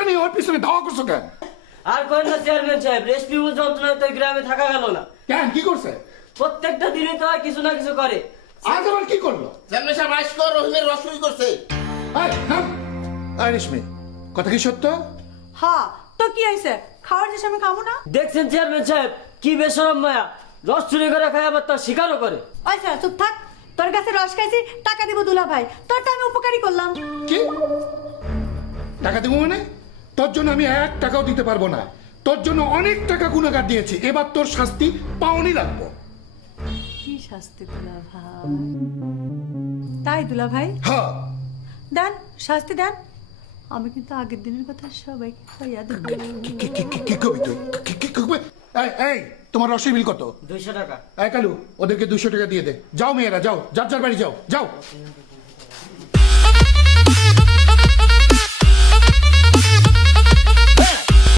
ছেলেটা নিয়ে ওর পিছনে ধাওয়া করছো কেন? আর করেন না চেয়ারম্যান সাহেব, রেশপিউ যন্ত্রণায় তো গ্রামে থাকা গেল না। কেন, কি করছে? প্রত্যেকটা দিনই তো হয় কিছু না কিছু করে। আজ আবার কি করলো? চেয়ারম্যান সাহেব আজকে রহিমের রসুই করছে। রেশমি, কথা কি সত্য? হ্যাঁ তো কি হয়েছে, খাওয়ার যে আমি খাবো না? দেখছেন চেয়ারম্যান সাহেব কি বেশরম মায়া, রস চুরি করে খায় আবার তার স্বীকারও করে। আচ্ছা চুপ থাক, তোর কাছে রস খাইছি, টাকা দিব দুলা ভাই, তোর তো আমি উপকারী করলাম। কি টাকা দেবো মানে? তোর জন্য আমি 1 টাকাও দিতে পারবো না। তোর জন্য অনেক টাকা গুণাগার দিয়েছি, এবার তোর শাস্তি পাওনি লাগবো। কি শাস্তি দুলা ভাই? তাই দুলা ভাই হ্যাঁ, দেন, শাস্তি দেন। আমি কিন্তু আগের দিনের কথা সবাইকে কইয়া দেব। কি কবি তুই? কি কবি? এই তোমার রসের বিল কত? 200 টাকা। কালু, ওদেরকে 200 টাকা দিয়ে দে। যাও মেয়েরা, যাও, যার যার বাড়ি যাও, যাও।